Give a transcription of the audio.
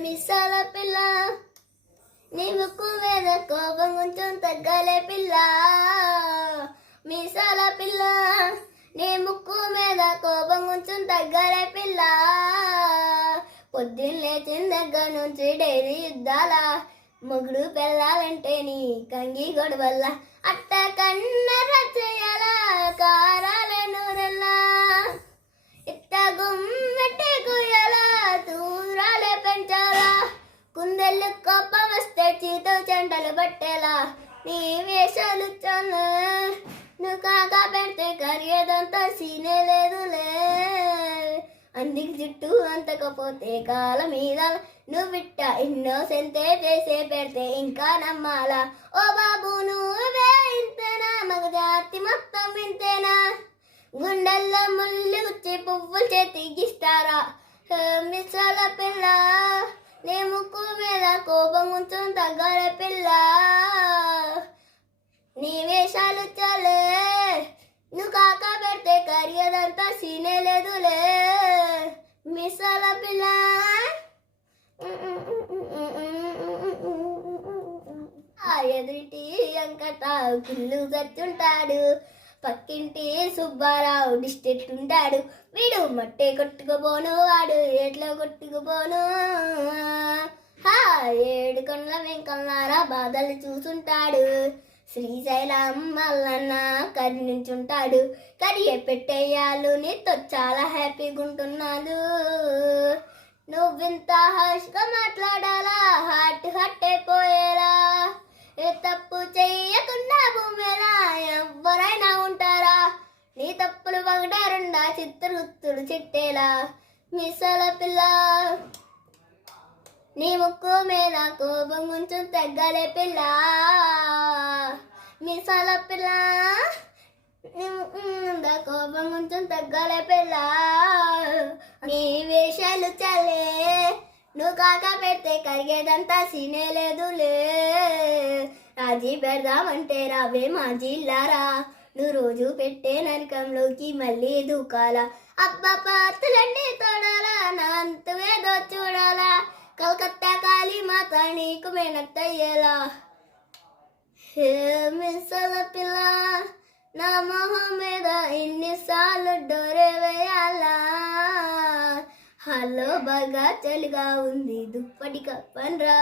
మిసాల పిల్ల నీ ముక్కు మీద కోపం కొంచెం తగ్గాలే పిల్ల. మిసాల పిల్ల నీ ముక్కు మీద కోపం కొంచెం తగ్గాలే పిల్ల. పొద్దున్న లేచిన దగ్గర నుంచి డైరీ యుద్ధాల మొగుడు పెళ్ళాలంటే నీ కంగి గొడవల్ల అట్ట కన్నర చేయాల కారాలే నూరెల్లా ఇట్ట గుమ్మెట్టే కుయ్యాల దూరాలే పెంచాలా కుందెళ్ళు కోపం వస్తే చీతో చెంటలు పట్టేలా నీ వేషాలు చాలు నువ్వు కాక పెడితే కరిగేదంతా సీనే లేదులే. అందుకు జుట్టు అంతకపోతే కాల మీద నువ్విట్ట ఇన్నోసెంతే చేసే పెడితే ఇంకా నమ్మాలా. ఓ బాబు నువ్వే ఇంతేనా మగ జాతి మొత్తం ఇంతేనా గుండెల్లో ముళ్ళు గుచ్చి పువ్వులు చేతికిస్తారా. మిసాల పిల్ల నీ ముక్కు మీద కోపం కొంచెం తగ్గాలే పిల్ల. నీ వేషాలు చాలే నువ్వు కాక పెడితే కరిగేదంతా సీనే లేదులే. మిసాల పిల్ల ఎదుటి వెంకట గుళ్ళు చచ్చుంటాడు, పక్కింటి సుబ్బారావు డిస్ట్రిక్ట్ ఉంటాడు. వీడు మట్టే కొట్టుకుపోను వాడు ఏట్లో కొట్టుకుపోను. ఏడు కొండల వెంకన్నారా బాధలు చూసుంటాడు. శ్రీశైలం మల్లన్న కరుణించుంటాడు. కరిగే పెట్టేయాలు నీతో చాలా హ్యాపీగా ఉంటున్నాడు. నువ్వింత హాష్గా మాట్లాడాలా హార్ట్ హట్ అయిపోయేలా. ఏ తప్పు చెయ్యకుండా భూమిలా ఎవరైనా ఉంటారా. నీ తప్పులు ఒకటా రెండా చిత్రగుత్తుడు చిట్టేలా. మిసాల పిల్ల నీ ముక్కు మీద కోపం కొంచెం తగ్గాలే పిల్ల. మిసాల పిల్ల నీ ముక్కు మీద కోపం కొంచెం తగ్గాలే పిల్ల. నీ వేషాలు చాలే నువ్వు కాక పెడితే కరిగేదంతా సీనే లేదులే. రాజీ పెడదామంటే రావే మా జిల్లారా. నువ్వు రోజు పెట్టే నరకంలోకి మళ్ళీ దూకాలా. అబ్బా పాత్రలన్నీ తోడాలా నా అంతవేదో చూడాలా. కలకత్తా కాళీ మాత నీకు మేనత్తయ్యేలా. మిసాల పిల్ల నా మొహం మీద ఎన్నిసార్లు డోరే వేయాలా. హలో బాగా చలిగా ఉంది దుప్పటి కప్పన్రా.